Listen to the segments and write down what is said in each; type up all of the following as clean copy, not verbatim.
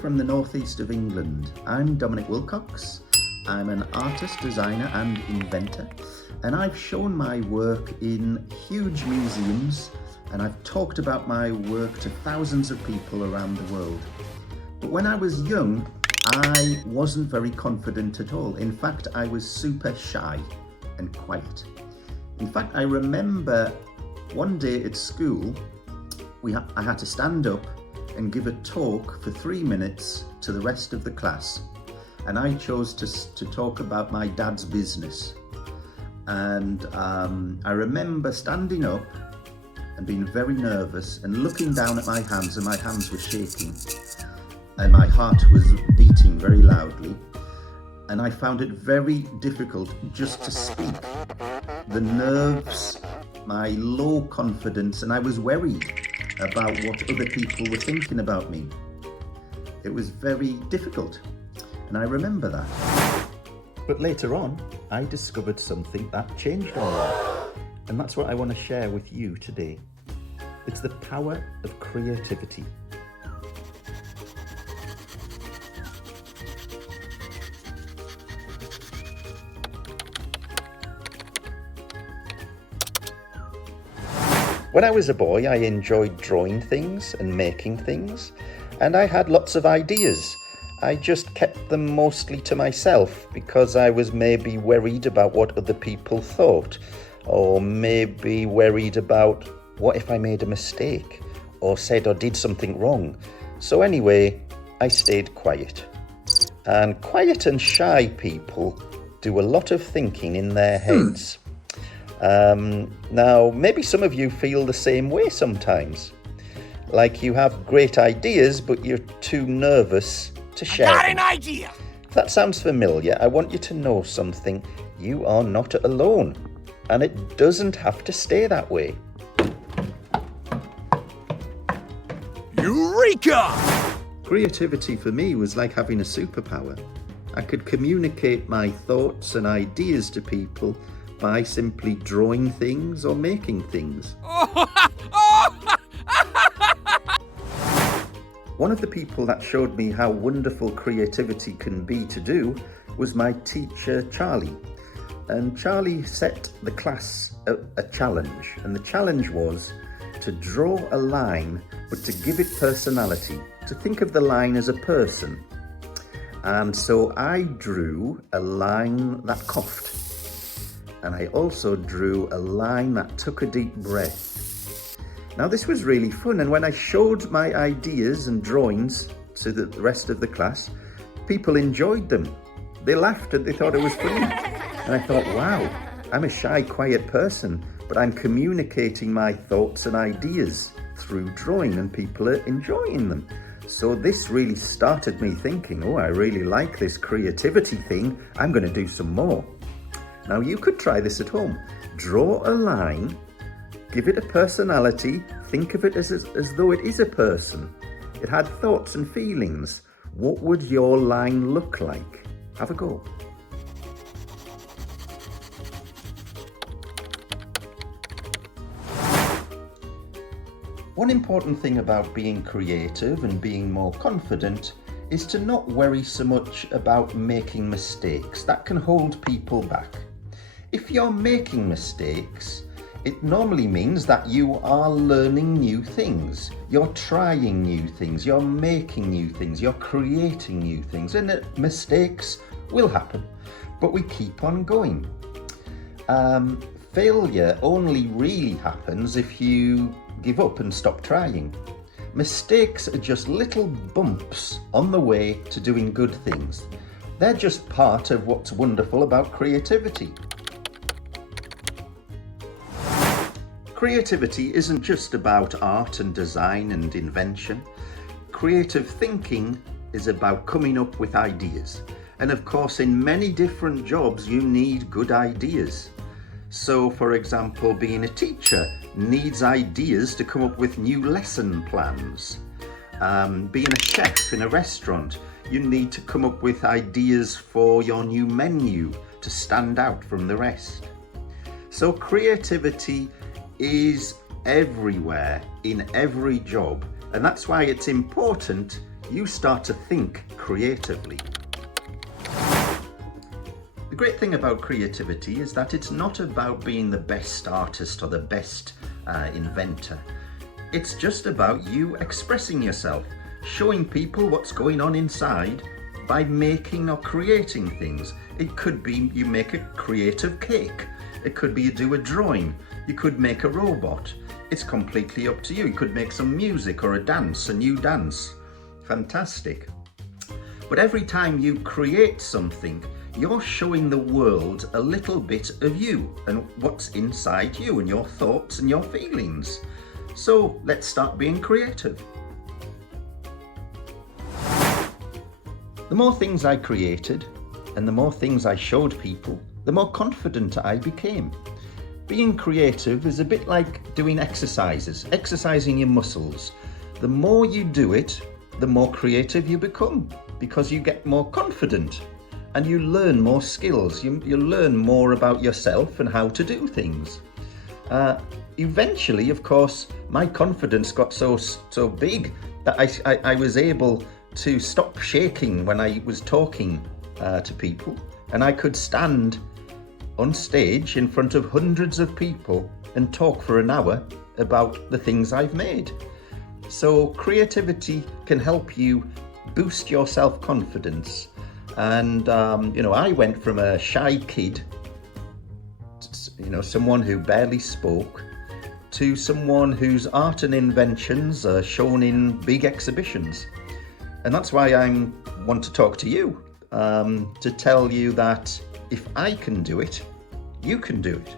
from the northeast of England. I'm Dominic Wilcox. I'm an artist, designer and inventor, and I've shown my work in huge museums, and I've talked about my work to thousands of people around the world. But when I was young, I wasn't very confident at all. In fact, I was super shy and quiet. In fact, I remember one day at school, I had to stand up and give a talk for 3 minutes to the rest of the class. And I chose to talk about my dad's business. And I remember standing up and being very nervous and looking down at my hands, and my hands were shaking and my heart was beating very loudly. And I found it very difficult just to speak. The nerves, my low confidence, and I was worried about what other people were thinking about me. It was very difficult, and I remember that. But later on, I discovered something that changed all that. And that's what I want to share with you today. It's the power of creativity. When I was a boy, I enjoyed drawing things and making things, and I had lots of ideas. I just kept them mostly to myself because I was maybe worried about what other people thought, or maybe worried about what if I made a mistake or said or did something wrong. So anyway, I stayed quiet. And quiet and shy people do a lot of thinking in their heads. Now, maybe some of you feel the same way sometimes. Like you have great ideas, but you're too nervous to share them. An idea! If that sounds familiar, I want you to know something. You are not alone, and it doesn't have to stay that way. Eureka! Creativity for me was like having a superpower. I could communicate my thoughts and ideas to people by simply drawing things or making things. One of the people that showed me how wonderful creativity can be to do was my teacher, Charlie. And Charlie set the class a challenge. And the challenge was to draw a line, but to give it personality, to think of the line as a person. And so I drew a line that coughed. And I also drew a line that took a deep breath. Now this was really fun, and when I showed my ideas and drawings to the rest of the class, people enjoyed them. They laughed and they thought it was funny. And I thought, wow, I'm a shy, quiet person, but I'm communicating my thoughts and ideas through drawing, and people are enjoying them. So this really started me thinking, oh, I really like this creativity thing. I'm going to do some more. Now you could try this at home. Draw a line, give it a personality, think of it as though it is a person. It had thoughts and feelings. What would your line look like? Have a go. One important thing about being creative and being more confident is to not worry so much about making mistakes. That can hold people back. If you're making mistakes, it normally means that you are learning new things. You're trying new things, you're making new things, you're creating new things, and mistakes will happen, but we keep on going. Failure only really happens if you give up and stop trying. Mistakes are just little bumps on the way to doing good things. They're just part of what's wonderful about creativity. Creativity isn't just about art and design and invention. Creative thinking is about coming up with ideas. And of course, in many different jobs, you need good ideas. So, for example, being a teacher needs ideas to come up with new lesson plans. Being a chef in a restaurant, you need to come up with ideas for your new menu to stand out from the rest. So creativity is everywhere in every job, and that's why it's important you start to think creatively. The great thing about creativity is that it's not about being the best artist or the best inventor. It's just about you expressing yourself, showing people what's going on inside by making or creating things. It could be you make a creative cake. It could be you do a drawing. You could make a robot. It's completely up to you. You could make some music or a dance, a new dance. Fantastic. But every time you create something, you're showing the world a little bit of you and what's inside you and your thoughts and your feelings. So let's start being creative. The more things I created and the more things I showed people, the more confident I became. Being creative is a bit like doing exercises, exercising your muscles. The more you do it, the more creative you become because you get more confident and you learn more skills. You learn more about yourself and how to do things. Eventually, of course, my confidence got so big that I was able to stop shaking when I was talking to people, and I could stand on stage in front of hundreds of people and talk for an hour about the things I've made. So creativity can help you boost your self-confidence. And I went from a shy kid, someone who barely spoke, to someone whose art and inventions are shown in big exhibitions. And that's why I want to talk to you, to tell you that if I can do it, you can do it.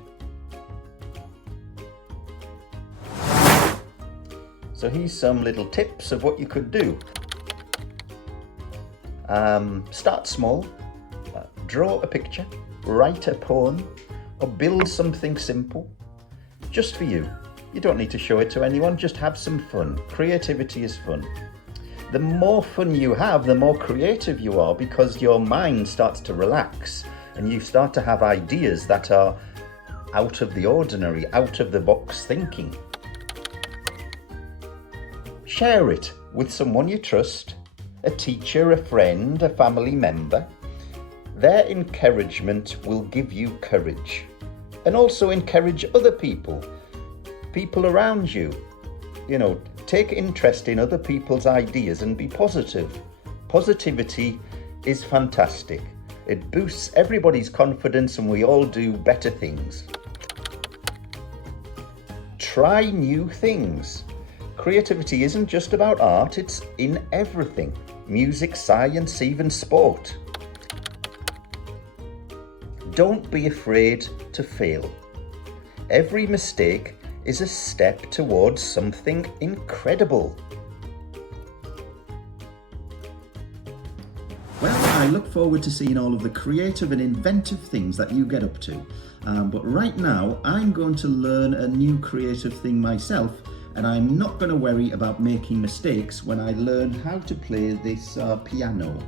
So here's some little tips of what you could do. Start small, draw a picture, write a poem, or build something simple, just for you. You don't need to show it to anyone, just have some fun. Creativity is fun. The more fun you have, the more creative you are because your mind starts to relax and you start to have ideas that are out of the ordinary, out of the box thinking. Share it with someone you trust, a teacher, a friend, a family member. Their encouragement will give you courage. And also encourage other people around you. Take interest in other people's ideas and be positive. Positivity is fantastic. It boosts everybody's confidence and we all do better things. Try new things. Creativity isn't just about art, it's in everything. Music, science, even sport. Don't be afraid to fail. Every mistake is a step towards something incredible. Well, I look forward to seeing all of the creative and inventive things that you get up to. But right now, I'm going to learn a new creative thing myself, and I'm not going to worry about making mistakes when I learn how to play this piano.